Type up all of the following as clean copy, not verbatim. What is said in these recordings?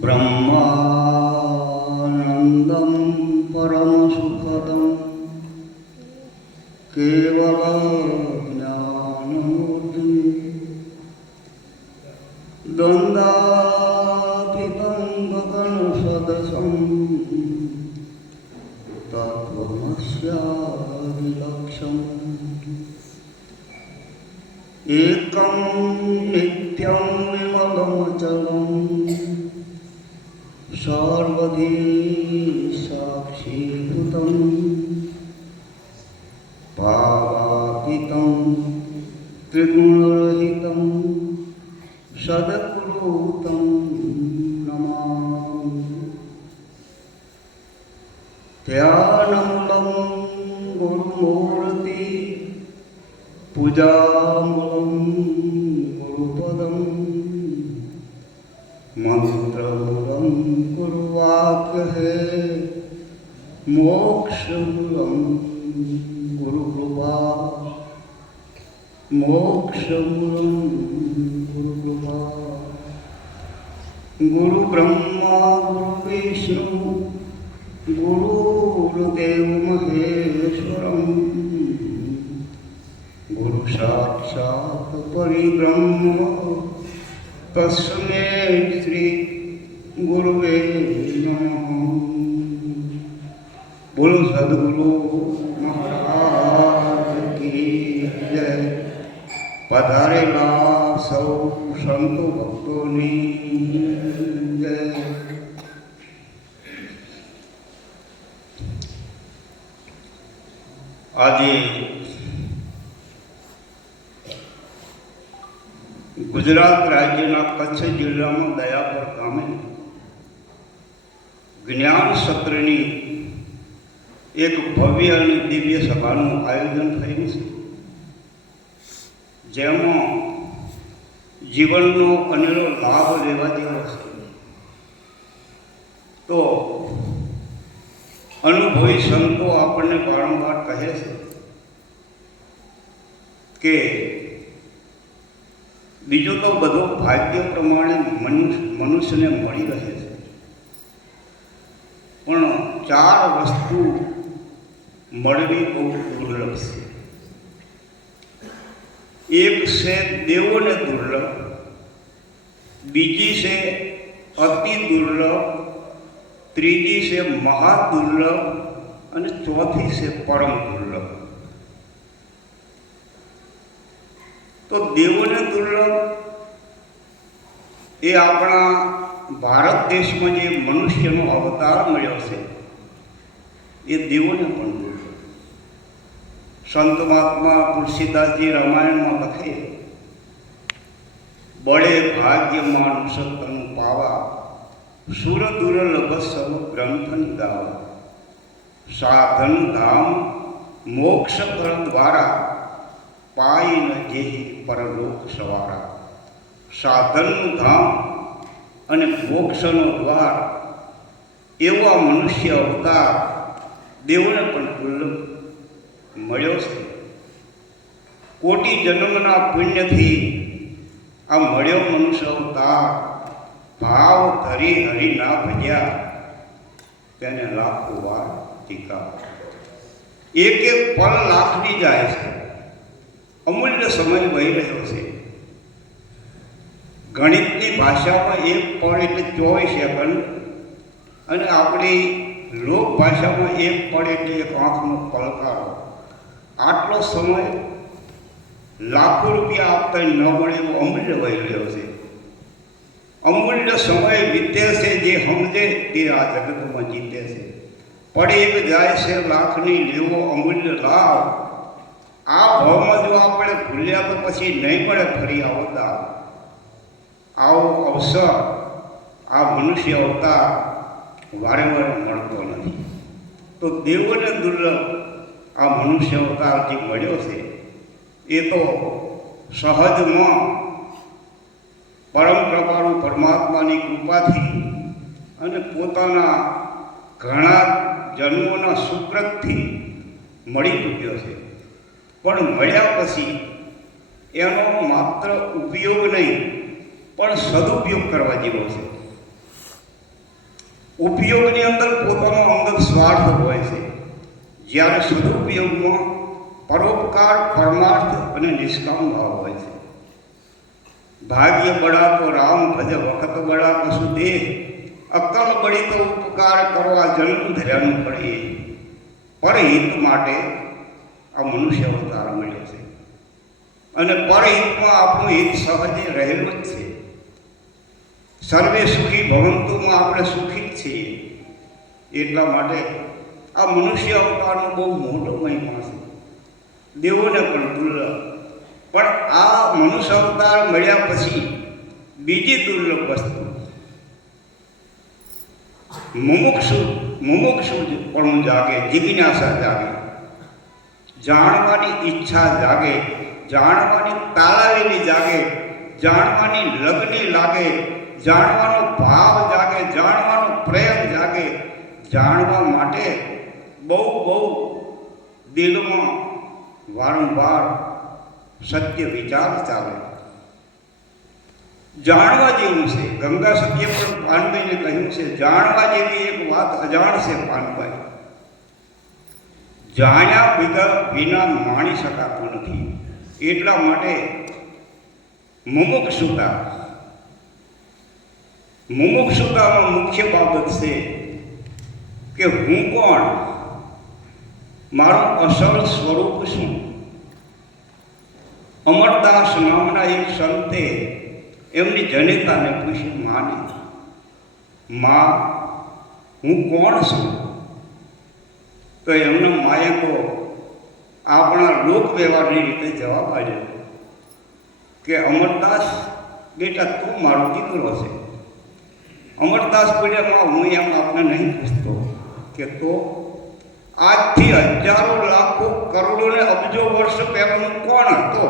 ब्रह्मानंदं परम सुखदं केवल ज्ञानमूर्ति द्वन्द्वातीतं गगनसदृशं तत्त्वमस्यादिलक्ष्यम् एकं नित्यं विमलमचलं सर्वधी साक्षीभूतं पावातीतं त्रिगुणरहितं सद्गुरुतं नमामि। ध्यानमूलं गुरुमूर्ति पूजामूलं गुरुपदं मंत्रमूलं गुरुवाक्य है मोक्षमूलं गुरुकृपा मोक्षमूलं गुरुकृपा। गुरु ब्रह्मा गुरु विष्णु गुरुदेव महेश्वरम् गुरु साक्षात् परिब्रह्म तस्मै श्री गुरुवे नमः। बोलो सद्गुरु महाराज की जय। पधारेला सौ संतो भक्तोनी जय। આજે ગુજરાત રાજ્યના કચ્છ જિલ્લામાં દયાપર ગામે જ્ઞાન સત્રની એક ભવ્ય અને દિવ્ય સભાનું આયોજન થયું છે, જેમાં જીવનનો અનેરો લાભ લેવા જેવો છે. તો અનુભવી સંતો આપણને વારંવાર કહે છે કે બીજું તો બધું ભાગ્ય પ્રમાણે મનુષ્યને મળી રહે છે, પણ 4 વસ્તુ મળવી બહુ દુર્લભ છે. એક છે દેવોને દુર્લભ, બીજી છે અતિ દુર્લભ, ત્રીજી છે મહાદુર્લભ અને ચોથી છે પરમ દુર્લભ. તો દેવોને દુર્લભ એ આપણા ભારત દેશમાં જે મનુષ્યનો અવતાર મળ્યો છે એ દેવોને પણ દુર્લભ. સંત મહાત્મા તુલસીદાસજી રામાયણમાં લખે, બળે ભાગ્યમાન સતન પાવા સુર દુર્લભ સૌ ગ્રંથન ગાવા. સાધન ધામ મોક્ષ પર દ્વારા પાઈ ન જેહી પરલોક સવારા. સાધનનું ધામ અને મોક્ષનો દ્વાર એવો આ મનુષ્ય અવતાર દેવોને પણ દુર્લભ મળ્યો છે. કોટી જન્મના પુણ્યથી આ મળ્યો મનુષ્ય અવતાર ભાવ ધરી હરી ના ભજ્યા તેને લાખો વાર ટીકા. એક એક પલ લાખની જાય છે, અમૂલ્ય સમય વહી રહ્યો છે. ગણિતની ભાષામાં એક પળ એટલે 24 સેકન્ડ અને આપણી લોક ભાષામાં એક પળ એટલે એક આંખનો પલકારો. આટલો સમય લાખો રૂપિયા આપતા ન મળે એવો અમૂલ્ય વહી રહ્યો છે. અમૂલ્ય સમય વીતે છે, જે સમજે તે આ જગતમાં જીતે છે. પડે એક જાય છે લાખની લેવો અમૂલ્ય લાભ. આ ભાવમાં જો આપણે ભૂલ્યા તો પછી નહીં મળે ફરી આવતા. આવો અવસર આ મનુષ્ય અવતાર વારે વારે મળતો નથી. તો દેવોને દુર્લભ આ મનુષ્ય અવતાર જે મળ્યો છે એ તો સહજમાં પરમ કૃપાળુ પરમાત્માની કૃપાથી અને પોતાના ઘણા જન્મોના સુકૃતથી મળી ચૂક્યો છે. પણ મળ્યા પછી એનો માત્ર ઉપયોગ નહીં પણ સદુપયોગ કરવા જેવો છે. ઉપયોગની અંદર પોતાનો અંગત સ્વાર્થ હોય છે, જ્યારે સદુપયોગમાં પરોપકાર, પરમાર્થ અને નિષ્કામ ભાવ હોય છે. ભાગ્ય બળા તો રામ ભજ, વખત બળા કશું દેહ, અક્કલ બળી તો ઉપકાર કરવા જન્મ ધર્યાનું પડે. પરહિત માટે આ મનુષ્ય અવતાર મળ્યો છે અને પરહિતમાં આપણું હિત સહજે રહેલું જ છે. સર્વે સુખી ભવંતુમાં આપણે સુખી જ છીએ. એટલા માટે આ મનુષ્ય અવતારનો બહુ મોટો મહિમા છે, દેવોને પણ દુર્લભ. પણ આ મનુષ્ય અવતાર મળ્યા પછી બીજી દુર્લભ વસ્તુ મુમુક્ષુ પણ જાગે, જિજ્ઞાસા જાગે, જાણવાની ઈચ્છા જાગે, જાણવાની તાલાવેલી જાગે, જાણવાની લગ્ની લાગે, જાણવાનો ભાવ જાગે, જાણવાનો પ્રેમ જાગે. જાણવા માટે બહુ દિલમાં વારંવાર સત્ય વિચાર ચાલે. જાણવા જેવું છે. ગંગા સત્ય પણ પાનભાઈને કહ્યું છે, જાણવા જેવી એક વાત અજાણ છે પાનભાઈ, જાણ્યા વિના માણી શકાતું નથી. એટલા માટે મુમુક્ષુતામાં મુખ્ય બાબત છે કે હું કોણ, મારું અસલ સ્વરૂપ શું. અમરદાસ નામના એક સંતે એમની જનેતાને પૂછ્યું, માં હું કોણ છું? તો એમના માએ તો આપણા લોક વ્યવહારની રીતે જવાબ આપ્યો કે અમરદાસ બેટા, તું મારો દીકરો છે. અમરદાસ બોલ્યા, હું એમ આપને નહીં પૂછતો કે તો આજથી હજારો લાખો કરોડો ને અબજો વર્ષ પહેલા હું કોણ હતો,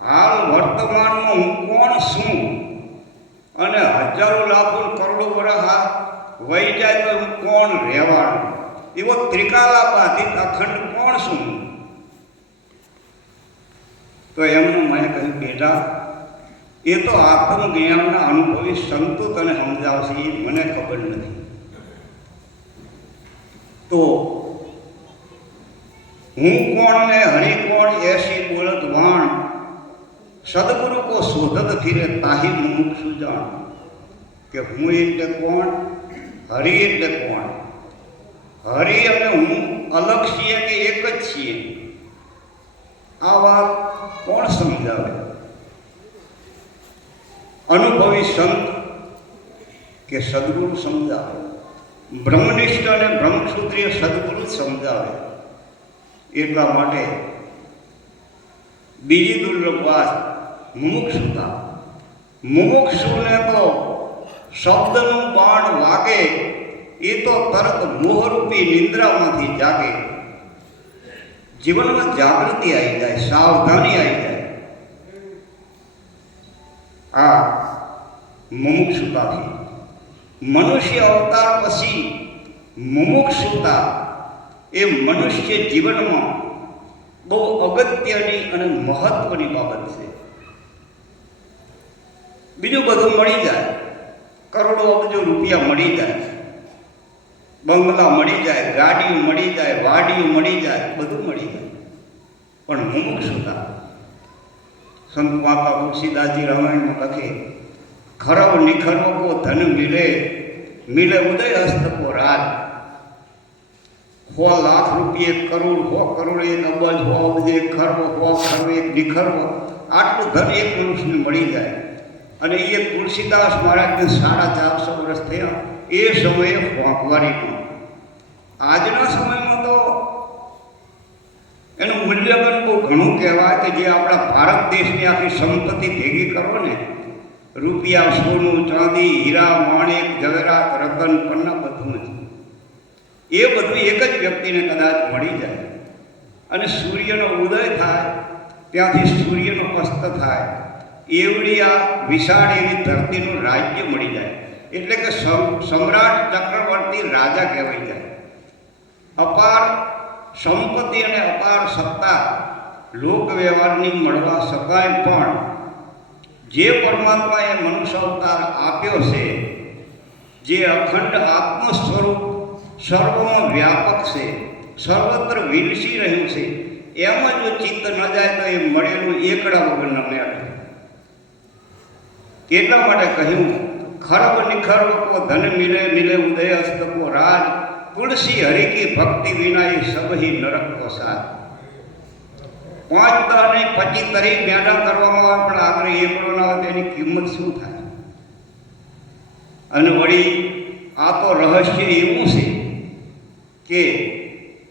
હાલ વર્તમાનમાં હું કોણ છું, અને હજારો લાખો કરોડો વર્ષ વહી જાય તો હું કોણ રહેવાનું, એવો ત્રિકાલાબાધિત અખંડ કોણ છું? તો એમનું મેં કહ્યું, બેટા એ તો આત્મજ્ઞાનના અનુભવી સંતો તને સમજાવશે, એ મને ખબર નથી. તો હું કોણ ને હરિ કોણ એસી બોલત વાણ, સદગુરુ કો શોધત ફિરે તાહી મુમુક્ષુ જાણ. કે હું એટલે કોણ, હરિ એટલે કોણ, હરિ અને હું અલગ છીએ કે એક જ છીએ? આ વાત કોણ સમજાવે? અનુભવી સંત કે સદગુરુ સમજાવે? બ્રહ્મનિષ્ઠ અને બ્રહ્મસૂત્રીય સદગુરુ સમજાવે. એટલા માટે બીજી દુર્લભ વાત મુમુક્ષુતા. મુમુક્ષુને તો શબ્દનું બાણ વાગે એ તો તરત મોહરૂપી નિંદ્રામાંથી જાગે. જીવનમાં જાગૃતિ આવી જાય, સાવધાની આવી જાય. આ મુમુક્ષુતાથી મનુષ્ય અવતાર પછી મુમુક્ષુતા એ મનુષ્ય જીવનમાં બહુ અગત્યની અને મહત્વની બાબત છે. બીજું બધું મળી જાય, કરોડો અબજો રૂપિયા મળી જાય, બંગલા મળી જાય, ગાડીઓ મળી જાય, વાડીઓ મળી જાય, બધું મળી જાય, પણ મુમુક્ષુતા. સંત માતા તુલસીદાસજી રામાયણમાં લખે, ખરવ નિખરવ કો ધન મિલે, મિલે ઉદય હસ્ત કો રાજ. 100 લાખ રૂપિયા, 1 કરોડ, 100 કરોડ, 1 અબજ, 100 અબજ, 1 ખરવ, 100 ખરવ, 1 નિખરવ, આટલું ધન એક મનુષ્યને મળી જાય. અને એ તુલસીદાસ મહારાજને 450 વર્ષ થયા એ સમયે મોંઘવારીમાં. આજના સમયમાં તો એનું મૂલ્ય પણ બહુ ઘણું કહેવાય કે જે આપણા ભારત દેશની આખી સંપત્તિ ભેગી કરો ને, રૂપિયા, સોનું, ચાંદી, હીરા, માણેક, જવેરાત, રતન, કન્ના, બધું નથી. એ બધું એક જ વ્યક્તિને કદાચ મળી જાય અને સૂર્યનો ઉદય થાય ત્યાંથી સૂર્યનો અસ્ત થાય એવડી આ વિશાળ એવી ધરતીનું રાજ્ય મળી જાય. એટલે કે સમ્રાટ ચક્રવર્તી રાજા કહેવાય જાય. અપાર સંપત્તિ અને અપાર સત્તા લોક વ્યવહારની મળવા શકાય, પણ જે પરમાત્માએ મનુષ્ય અવતાર આપ્યો છે, જે અખંડ આત્મ સ્વરૂપ સર્વમાં વ્યાપક છે, સર્વત્ર વિલસી રહ્યું છે, એમાં જો ચિત્ત ન જાય તો એ મળેલું એકડા વગર ન મેળે. એટલા માટે કહ્યું, ખરબ નિખરબ કો ધન મિલે મિલે ઉદય અસ્તકો રાજ, તુલસી હરિ કી ભક્તિ વિના એ સબહી નરક કો સાથ. 5 અને 25 તરી મેળા કરવામાં આવે પણ આગળ એકડો ના હોય તેની કિંમત શું થાય? અને વળી આ તો રહસ્ય એવું છે કે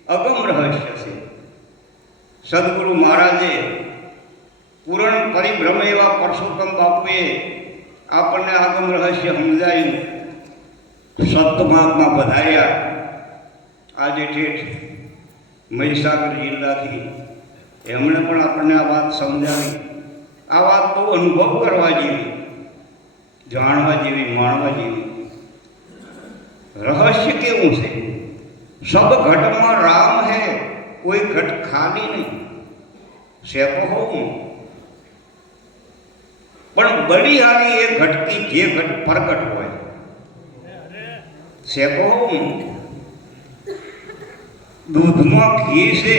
અગમ રહસ્ય છે. સદગુરુ મહારાજે પૂરણ પરિભ્રમ એવા પરસોત્તમ બાપુએ આપણને આગમ રહસ્ય સમજાયું. સંત મહાત્મા પધાર્યા આજે ઠેઠ મહીસાગર જિલ્લાથી, એમણે પણ આપણને આ વાત સમજાવી. આ વાત બહુ અનુભવ કરવા જેવી, જાણવા જેવી, માણવા જેવી. રહસ્ય કેવું છે? સબ ઘટમાં રામ હૈ, કોઈ ઘટ ખાલી નહીં. છે તો હોવું, પણ બડી હારી એ ઘટકી જે ઘટ પ્રગટ હોય છે તો હોવું. દૂધમાં ઘી છે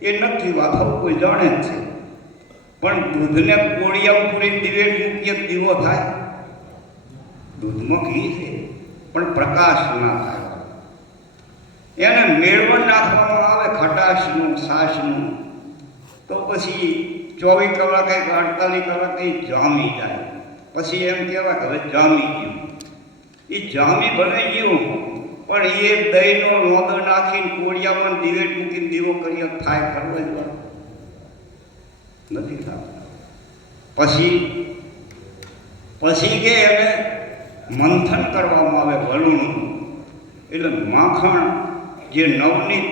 એ નક્કી વાત કોઈ જાણે જ છે, પણ દૂધને કોળિયામાં પૂરી દિવેટ મૂકીએ દીવો થાય. દૂધમાં ઘી છે પણ પ્રકાશ ના થાય. એને મેળવણ નાખવામાં આવે ખટાશનું, છાશનું, તો પછી 24 કલાકે કે 48 કલાકે જામી જાય. પછી એમ કહેવાય કે હવે જામી ગયું. એ જામી ભલે ગયું, પણ એ દહીંનો લોંદો નાખીને કોળિયામાં દિવેટ મૂકીને દીવો કરીએ થાય કરવો જ નથી થતો. પછી કે એને મંથન કરવામાં આવે વલુણનું, એટલે માખણ જે નવનીત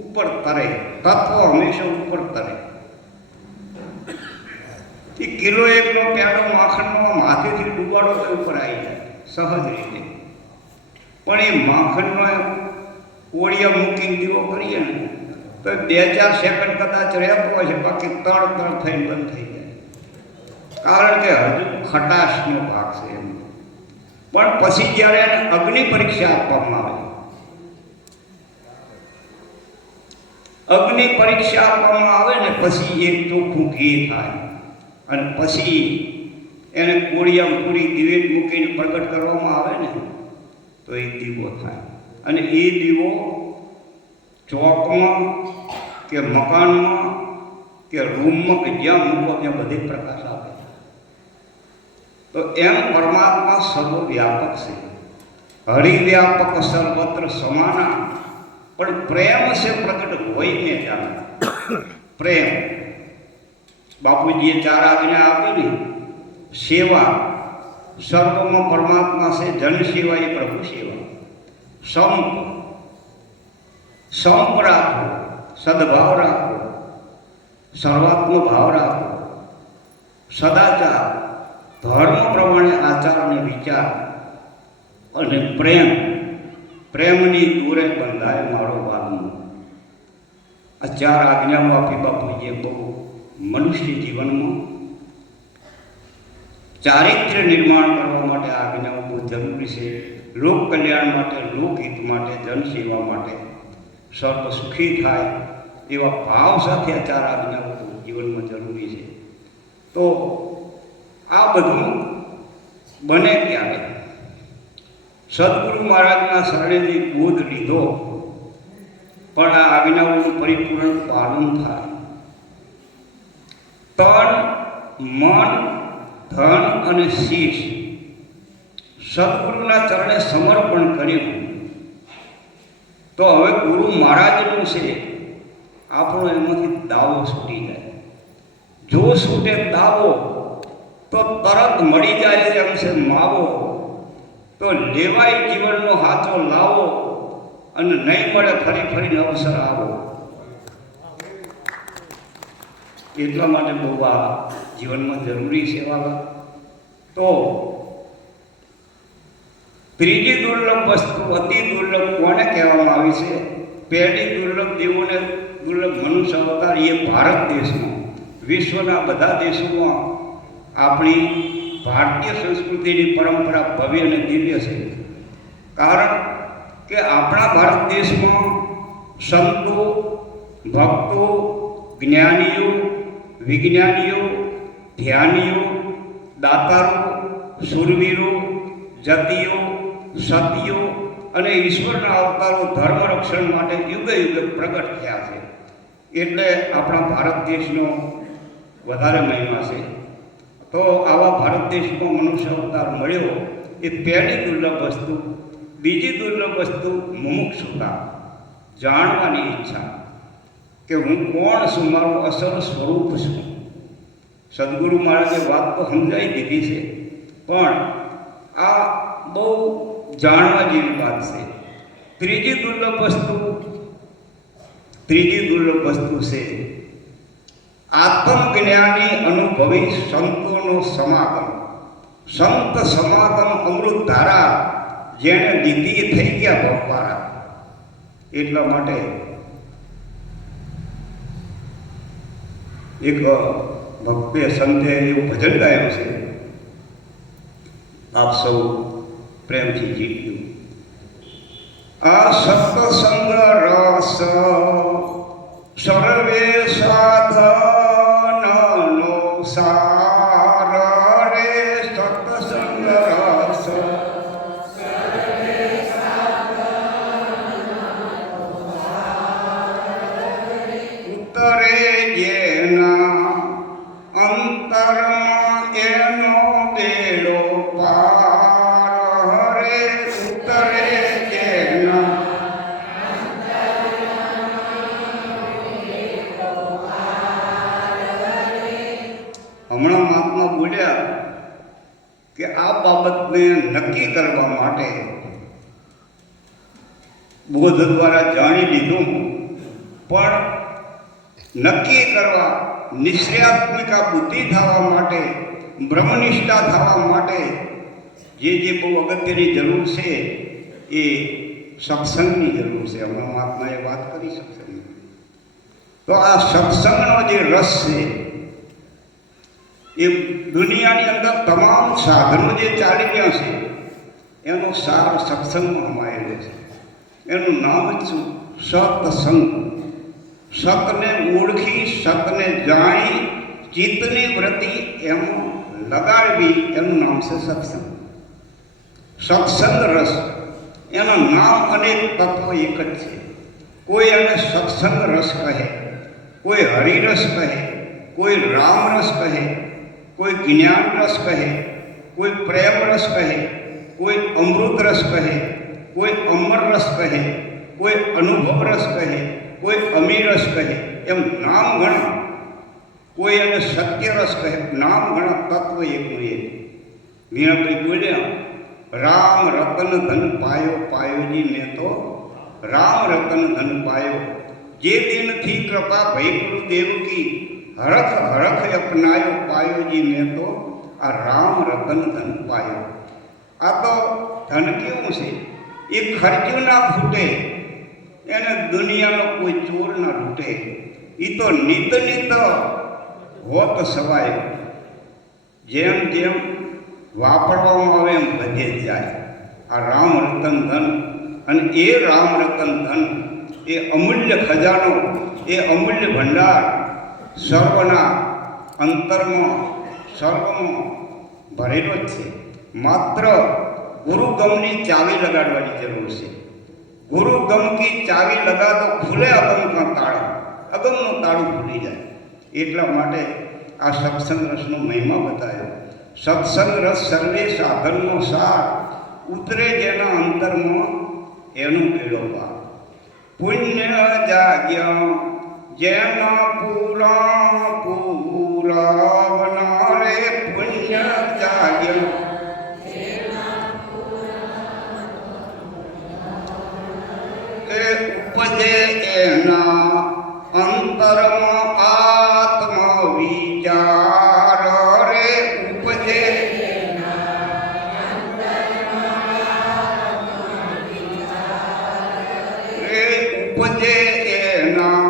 ઉપર તરે, તત્વ હંમેશા ઉપર તરે. એ કિલો એકનો પેડો માખણનો હાથેથી ડૂબાડો તો ઉપર આવી જાય સહજ રીતે. પણ એ માખણનો કોળિયા મૂકીને દીવો કરીએ ને તો 2-4 સેકન્ડ કદાચ રહેતો હોય છે, બાકી તળ થઈને બંધ થઈ જાય. કારણ કે હજુ ખટાશનો ભાગ છે એમ. પણ પછી જ્યારે એને અગ્નિ પરીક્ષા આપવામાં આવે, અગ્નિ પરીક્ષા આપવામાં આવે ને પછી એક ચોખ્ખું ઘી થાય, અને પછી એને કોળિયામાં પૂરી દિવેટ મૂકીને પ્રગટ કરવામાં આવે ને તો એ દીવો થાય. અને એ દીવો ચોકમાં કે મકાનમાં કે રૂમમાં કે જ્યાં મૂકો ત્યાં બધે પ્રકાશ આપે. તો એમ પરમાત્મા સર્વવ્યાપક છે, હરિવ્યાપક સર્વત્ર સમાના. પણ પ્રેમ છે પ્રગટ હોઈને જાણે. પ્રેમ બાપુજીએ 4 આજ્ઞા આપી ને, સેવા સર્વમાં પરમાત્મા છે, જન સેવા એ પ્રભુ સેવા. સંપ રાખો, સદભાવ રાખો, સર્વાત્મ ભાવ રાખો, સદાચાર, ધર્મ પ્રમાણે આચાર અને વિચાર, અને પ્રેમની દૂરે બંધાય મારો વાલનો. આ 4 આજ્ઞાઓ આપી બાપુજીએ બહુ મનુષ્ય જીવનમાં ચારિત્ર્ય નિર્માણ કરવા માટે આ આજ્ઞાઓ બહુ જરૂરી છે. લોક કલ્યાણ માટે, લોકહિત માટે, જનસેવા માટે, સર્વ સુખી થાય એવા ભાવ સાથે આ 4 આજ્ઞાઓ જીવનમાં જરૂરી છે. તો આ બધું બને ક્યારે? સદગુરુ મહારાજના શરણેથી બોધ લીધો, પણ આ આજ્ઞાઓનું પરિપૂર્ણ પાલન થાય. તન, મન, ધન અને શીશ સદગુરુના ચરણે સમર્પણ કર્યું તો હવે ગુરુ મહારાજનું છે, આપણો એમાંથી દાવો છૂટી જાય. જો છૂટે દાવો તો તરત મળી જાય એમ છે માવો. તો લેવાય જીવનનો હાથો લાવો, અને નહીં મળે ફરીને અવસર આવો. એટલા માટે બહુ આ જીવનમાં જરૂરી સેવા. તો ત્રીજી દુર્લભ વસ્તુ, અતિ દુર્લભ કોને કહેવામાં આવી છે? પહેલી દુર્લભ દેવોને દુર્લભ મનુષ્ય અવતાર એ ભારત દેશમાં, વિશ્વના બધા દેશોમાં આપણી ભારતીય સંસ્કૃતિની પરંપરા ભવ્ય અને દિવ્ય છે. કારણ કે આપણા ભારત દેશમાં સંતો, ભક્તો, જ્ઞાનીઓ, વિજ્ઞાનીઓ, ધ્યાનીઓ, દાતારો, શૂરવીરો, જતીઓ, સતીઓ અને ઈશ્વરના અવતારો ધર્મ રક્ષણ માટે યુગે યુગે પ્રગટ થયા છે. એટલે આપણા ભારત દેશનો વધારે મહિમા છે. તો આવા ભારત દેશમાં મનુષ્ય અવતાર મળ્યો એ પહેલી દુર્લભ વસ્તુ. બીજી દુર્લભ વસ્તુ મુમુક્ષુતા, જાણવાની ઈચ્છા કે હું કોણ છું, મારું અસલ સ્વરૂપ છું. સદગુરુ મહારાજે વાત તો સમજાવી દીધી છે, પણ આ બહુ જાણવા જેવી વાત છે. ત્રીજી દુર્લભ વસ્તુ છે આત્મજ્ઞાની અનુભવી સંતોનો સમાગમ. સંત સમાગમ અમૃત ધારા જેણે લીધી થઈ ગયા ભવપારા. એટલા માટે એક ભક્તે સંતે એવું ભજન ગાયું છે, આપ સૌ પ્રેમથી જીત્યું. આ સત્સંગ રસ સર્વે સાધનનો સાર રે. સત્સંગ રસ ઉતરે જેના અંતરમાં એનો બેડો પાર રે. ઉતરે જેના હમણાં મહાત્મા બોલ્યા કે આ બાબતને નક્કી કરવા માટે બોધ દ્વારા જાણી લીધું, પણ નક્કી કરવા, નિશ્ચયાત્મિકા બુદ્ધિ થવા માટે, બ્રહ્મનિષ્ઠા થવા માટે જે બહુ અગત્યની જરૂર છે એ સત્સંગની જરૂર છે. હમણાં મહાત્માએ વાત કરી સત્સંગ. તો આ સત્સંગનો જે રસ છે એ દુનિયાની અંદર તમામ સાધનો જે ચાલી રહ્યા છે એનો સાર સત્સંગમાં સમાયેલો છે. એનું નામ જ શું? સત્સંગ. સતને ઓળખી, સતને જાણી, ચિત્તની વૃત્તિ એમાં લગાડવી, એનું નામ છે સત્સંગ. સત્સંગ રસ, એનું નામ અનેક તત્વ એક જ છે. કોઈ એને સત્સંગ રસ કહે, કોઈ હરિરસ કહે, કોઈ રામ રસ કહે, કોઈ જ્ઞાન રસ કહે, કોઈ પ્રેમ રસ કહે, કોઈ અમૃત રસ કહે, કોઈ અમર રસ કહે, કોઈ અનુભવ રસ કહે, કોઈ અમીર રસ કહે. એમ નામ ઘણા. કોઈ એને સત્ય રસ કહે. નામ ઘણા, તત્વ એકનું એક. મીરાભાઈ બોલ્યા, રામ રતન ધન પાયો પાયોજી ને તો રામ રતન ધન પાયો. જે દિનથી કૃપા ભય ગુરુદેવ કી હરખ હરખ અપનાયો પાયોજી ને તો આ રામ રતન ધન પાયો. આ તો ધન કેવું છે? એ ખર્ચ્યું ના ફૂટે, એને દુનિયાનો કોઈ ચોર ના લૂટે. એ તો નિત નિત હોત સવાય. જેમ જેમ વાપરવામાં આવે એમ વધે જ જાય આ રામ રતન ધન. અને એ રામ રતન ધન, એ અમૂલ્ય ખજાનો, એ અમૂલ્ય ભંડાર સર્વના અંતરમાં, સર્વમાં ભરેલો જ છે. માત્ર ગુરુગમની ચાવી લગાડવાની જરૂર છે. ગુરુગમ કી ચાવી લગા તો ખુલે અગમ કા તાળા. અગમનું તાળું ખુલી જાય. એટલા માટે આ સત્સંગ રસનો મહિમા બતાવ્યો. સત્સંગ રસ સર્વે સાધનનો સાર, ઉતરે જેના અંતરમાં એનું બેડો પાર. પુણ્ય જાગ્યા જેના પૂરા પૂરાવના રે. પુણ્ય જાગ્યા કે ઉપજે એના અંતરમાં આત્મ વિચાર રે. ઉપજે રે, ઉપજે એના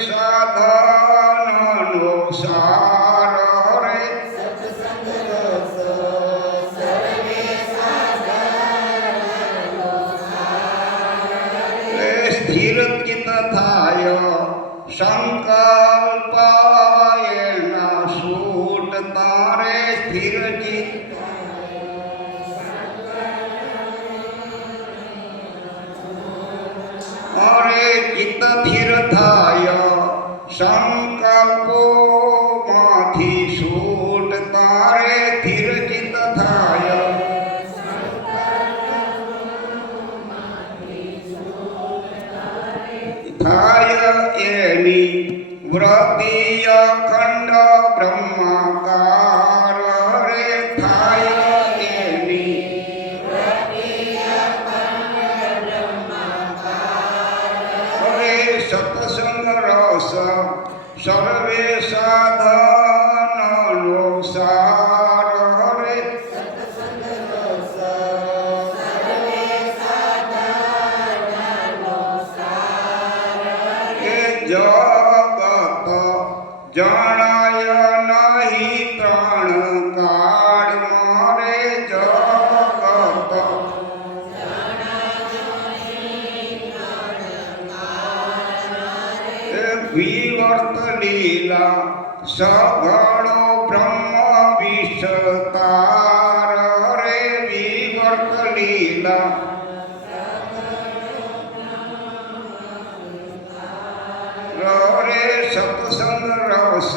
સાધનનો સાર રે સ્થિર ચિત્ત થાય સંકલ્પ એના સૂટ તારે સ્થિર ચિત્ત અરે ચિત્ત સ્થિર થાય સંકલ્પો માંથી સૂટ તારે સ્થિર ચિત્ત થાય થાય એની વૃત્તિ અખંડ બ્રહ્માકાર રે થાય એની રે સત્સંગ રસ સર્વે સાધનનો સાર રે જગત જણાય નહીં ત્રણ કાળ મારે જગત વિવર્ત લીલા સગળો બ્રહ્મ વિસ્તાર રે વિવર્ત લીલા સત્સંગ રસ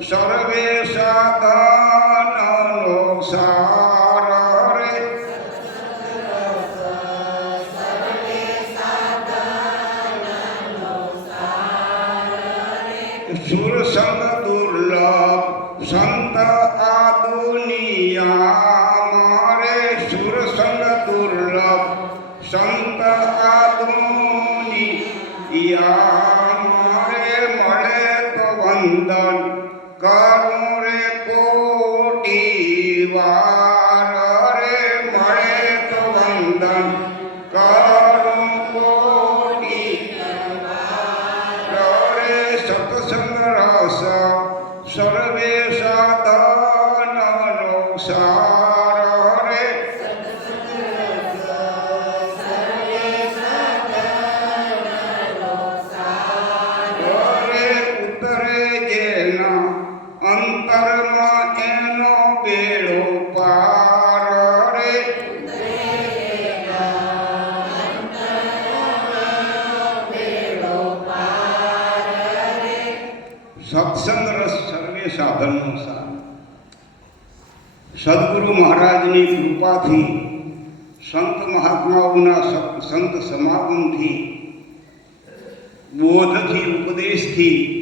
સર્વે સાધનનો સાર રે સુરસંગ દુર્લભ સંત આદુનિયા મારે સુરસંગ દુર્લભ સંત આદુનિયા મળે તો વંદન કરું રે કોટી વાર રે મળે તો વંદન કરું કોટી રે સત્સંગ રસ સર્વે સાધનનો સાર રે અંતરમાં એનો બેડો પાર રે સત્સંગ રસ સર્વે સાધનનો સાર સદગુરુ મહારાજની કૃપાથી સંત મહાત્માઓના સંત સમાગમથી બોધથી ઉપદેશથી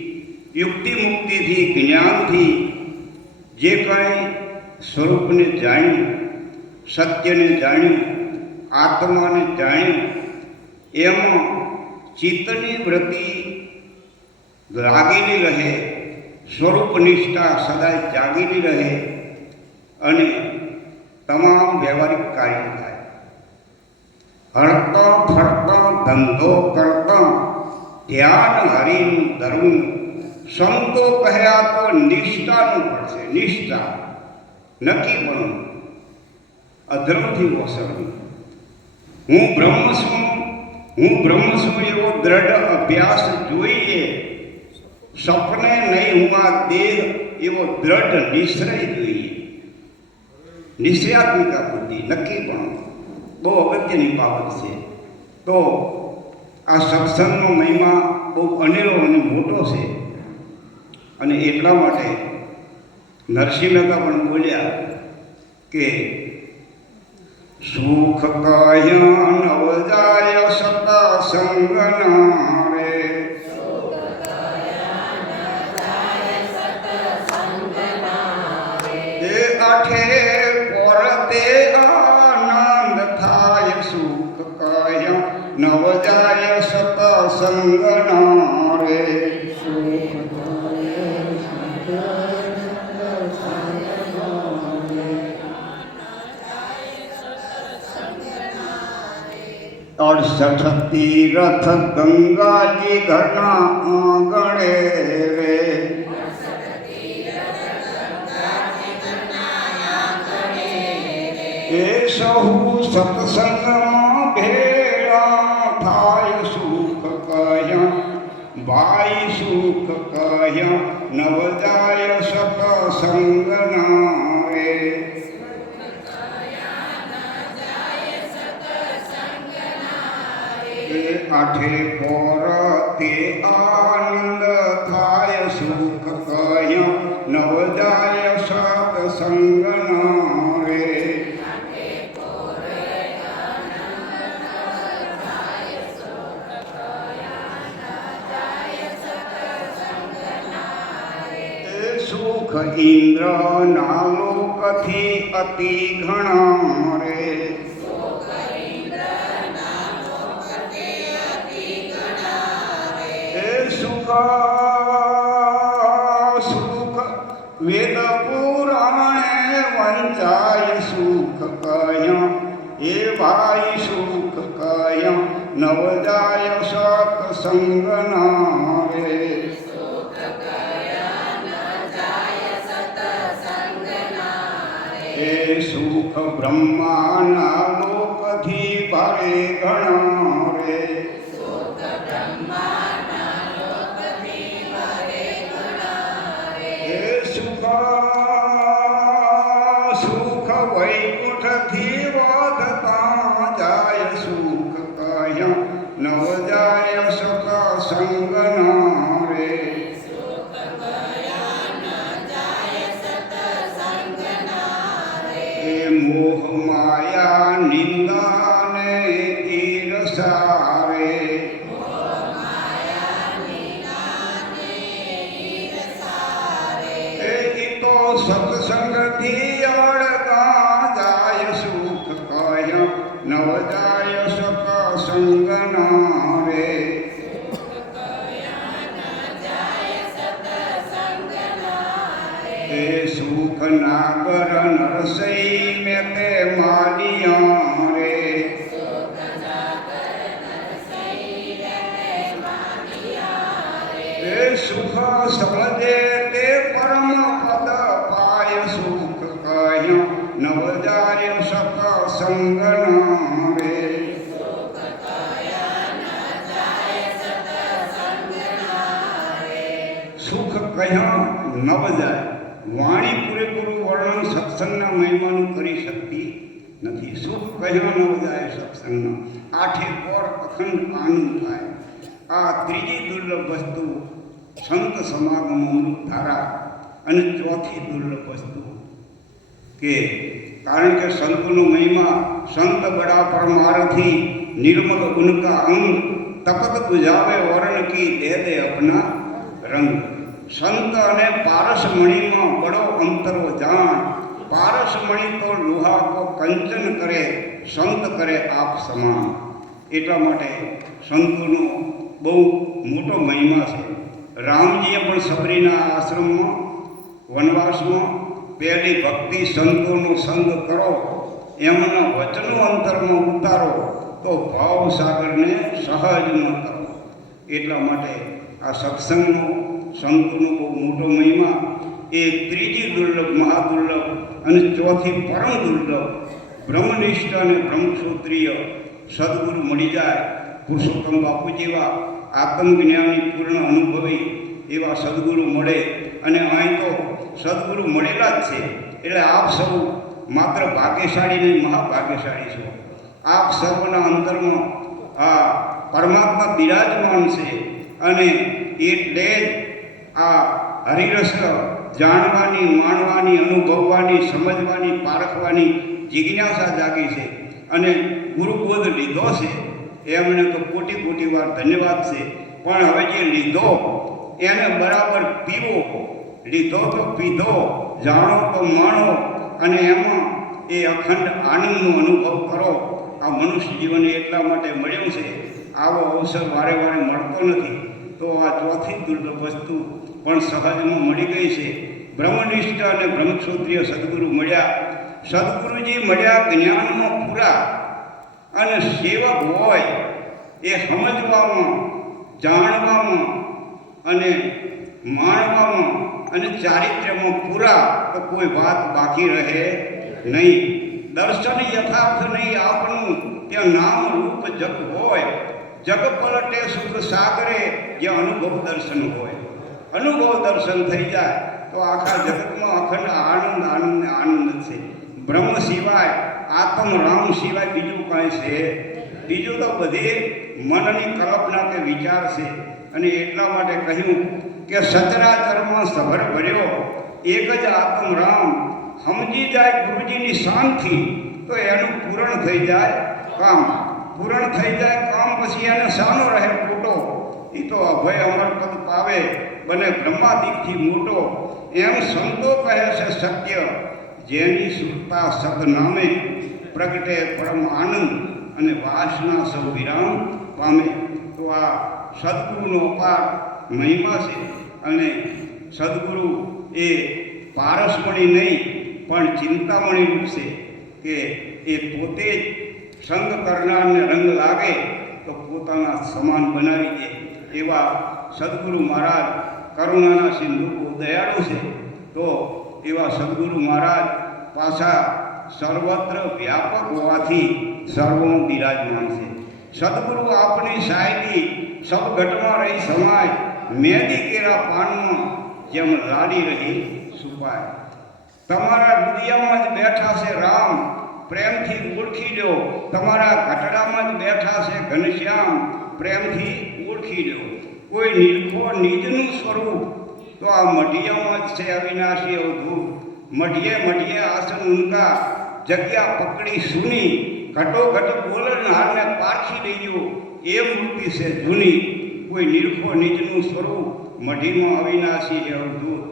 યુક્તિ મુક્તિથી જ્ઞાનથી જે કંઈ સ્વરૂપને જાણ્યું સત્યને જાણ્યું આત્માને જાણ્યું એમાં ચિત્તની વૃત્તિ લાગેલી રહે સ્વરૂપ નિષ્ઠા સદાય જાગેલી રહે અને તમામ વ્યવહારિક કાર્ય થાય હરતો ફરતો ધંધો કરતો ધ્યાન હરિનું ધરવું સંતો કહ્યા તો નિષ્ઠાનું પડશે નિષ્ઠા નક્કી પણ અધર્મથી ઓસરવું હું બ્રહ્મ છું એવો દ્રઢ અભ્યાસ જોઈએ સપને નહીં હું આ દેહ એવો દ્રઢ નિશ્ચય જોઈએ નિશ્ચયાત્મિકા બુદ્ધિ નક્કી પણ બહુ અગત્યની બાબત છે તો આ સત્સંગનો મહિમા બહુ અનેરો અને મોટો છે અને એટલા માટે નરસિંહ મહેતા પણ બોલ્યા કે સુખ કયા નવ જાય સત્સંગ નારે એ આઠે પરતે આનંદ થાય સુખ કયા નવ જાય સત્સંગ નારે વર્ષ તીરથ ગંગાજી ઘરના આંગણે રે એ સહુ સત્સંગમાં ભેળા થાય સુખ કયા ભાઈ સુખ કયા નવ જાય સત્સંગના રે આઠે પોર તે આનંદ થાય સુખ કયા નવ જાય સત્સંગના રે સુખ ઇન્દ્ર ના લોકથી અતિ ઘણા રે સુખ વેદ પુરાણે વંચાય સુખ કયા એ ભાઈ સુખ કયા નવ જાય સત્સંગના રે એ સુખ બ્રહ્માના લોકથી ભારે ઘણા રે સુખ વૈકુંઠથી વધતા જાય સુખ કયા નવ જાય સત્સંગના રે એ મોહ માયા નિંદાને ઈર્ષા રે સત્સંગથી અડતા જાય સુખ કયા નવ જાય સત્સંગના રે એ સુખ નાગર નરસઈ મેં તે માલિયા રે એ સુખ સમજે તે પરમ પદ સુખ કયા નવ જાય સત્સંગના રે સુખ કયા નવ જાય વાણી પૂરેપૂરું વર્ણન સત્સંગના મહિમાનું કરી શકતી નથી સુખ કયા નવ જાય સત્સંગના આઠે પોર અખંડ આનંદ થાય આ ત્રીજી દુર્લભ વસ્તુ સંત સમાગમ અમૃત ધારા અને ચોથી દુર્લભ વસ્તુ કે કારણ કે સંતનો મહિમા સંત બડા પરમારથી નિર્મલ ઉનકા અંગ તપત બુઝાવે વર્ણ કી દે દે અપના રંગ સંત અને પારસમણીમાં બડો અંતરો જાણ પારસમણી તો લોહા કો કંચન કરે સંત કરે આપ સમાન એટલા માટે સંતોનો બહુ મોટો મહિમા છે રામજીએ પણ સબરીના આશ્રમમાં વનવાસમાં પહેલી ભક્તિ સંતોનો સંગ કરો એમના વચનો અંતરમાં ઉતારો તો ભાવસાગરને સહજ ન કરો એટલા માટે આ સત્સંગનો સંતોનો બહુ મોટો મહિમા એ ત્રીજી દુર્લભ મહાદુર્લભ અને ચોથી પરમ દુર્લભ બ્રહ્મનિષ્ઠ અને બ્રહ્મક્ષોત્રિય સદગુરુ મળી જાય પુરુષોત્તમ બાપુ જેવા આત્મજ્ઞાની પૂર્ણ અનુભવી એવા સદગુરુ મળે અને અહીં તો સદગુરુ મળેલા જ છે એટલે આપ સૌ માત્ર ભાગ્યશાળી નહીં મહાભાગ્યશાળી છો આપ સર્વના અંતરમાં આ પરમાત્મા બિરાજમાન છે અને એટલે જ આ હરિરસ જાણવાની માણવાની અનુભવવાની સમજવાની પારખવાની જિજ્ઞાસા જાગી છે અને ગુરુબોધ લીધો છે એમને તો કોટી કોટી વાર ધન્યવાદ છે પણ હવે જે લીધો એને બરાબર પીવો લીધો તો પીધો જાણો તો માણો અને એમાં એ અખંડ આનંદનો અનુભવ કરો આ મનુષ્ય જીવન એટલા માટે મળ્યું છે આવો અવસર વારે વારે મળતો નથી તો આ ચોથી દુર્લભ વસ્તુ પણ સહજમાં મળી ગઈ છે બ્રહ્મનિષ્ઠ અને બ્રહ્મક્ષોત્રિય સદગુરુ મળ્યા સદગુરુજી મળ્યા જ્ઞાનમાં પૂરા અને સેવક હોય એ સમજવામાં, જાણવામાં અને માણવામાં અને ચારિત્ર્યમાં પૂરા તો કોઈ વાત બાકી રહે નહીં. દર્શન યથાર્થ નહીં આપનું ત્યાં નામ રૂપ જગ હોય. જગ પલટે સુખ સાગરે જે અનુભવ દર્શન હોય. અનુભવ દર્શન થઈ જાય તો આખા જગતમાં અખંડ આનંદ આનંદ ને આનંદ છે. બ્રહ્મ સિવાય, આત્મ રામ સિવાય બીજું કાંઈ છે? બીજું તો બધી મનની કલ્પના કે વિચાર છે. અને એટલા માટે કહ્યું કે સચરાચરમાં સભર ભર્યો એક જ આત્મ રામ. સમજી જાય ગુરુજીની શાંતિ તો એનું પૂરણ થઈ જાય કામ. પૂરણ થઈ જાય કામ પછી એને શાનો રહે ખોટો? એ તો અભય અમર પદ પાવે બને બ્રહ્માદિકથી મોટો. એમ સંતો કહે છે સત્ય જેની સુરતા સદનામે પ્રગટે પરમ આનંદ અને વાસના સૌ વિરામ પામે. તો આ સદગુરુનો અપાર મહિમા છે. અને સદગુરુ એ પારસમણી નહીં પણ ચિંતામણી રૂપ છે કે એ પોતે જ સંગ કરનારને રંગ લાગે તો પોતાના સમાન બનાવી દે. એવા સદગુરુ મહારાજ કરુણાના સિંધુ દયાળુ છે. તો એવા સદગુરુ મહારાજ પાછા સર્વત્ર વ્યાપક હોવાથી સર્વમાં બિરાજમાન છે. સદગુરુ આપણી સાયલી સબ ઘટમાં રહી સમાય. મેદી કેરા પાનમાં જેમ લાડી રહી સુપાય. તમારા હૃદયમાં જ બેઠા છે રામ, પ્રેમથી ઓળખી લો. તમારા ઘટડામાં જ બેઠા છે ઘનશ્યામ, પ્રેમથી ઓળખી લો. કોઈ નિરખો નિજનું સ્વરૂપ તો આ મઢિયામાં જ છે અવિનાશી અવધૂત. મઢિયે મઢિયે આસન ઉનકા, જગ્યા પકડી સુની. ઘટોઘટ બોલનારને પારખી લેજો એ મૂર્તિ છે જૂની. કોઈ નિરખો નિજનું સ્વરૂપ મઢીમાં અવિનાશી અવધૂત.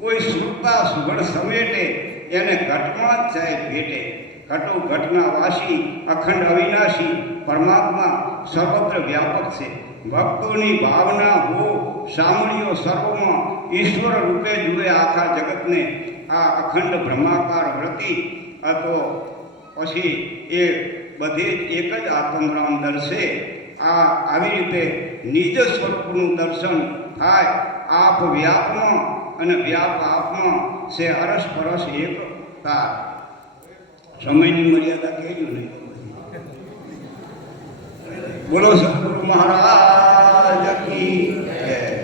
કોઈ સુરતા સુગડ સમેટે એને ઘટમાં જ જાય ભેટે. ઘટો ઘટના વાસી અખંડ અવિનાશી પરમાત્મા સર્વત્ર વ્યાપક છે. ભક્તોની ભાવના હો સાંભળ્યો સર્વમાં ઈશ્વર રૂપે જુએ આખા જગતને. આ અખંડ બ્રહ્માકાર વ્રતિ તો પછી એ બધે જ એક જ આત્મરામ દર્શે. આ આવી રીતે નિજ સ્વરૂપનું દર્શન થાય. આપ વ્યાપમાં અને વ્યાપ આપમાં છે અરસ પરસ એકતા. સમયની મર્યાદા કહેજો નહીં. બોલો સદગુરુ મહારાજ.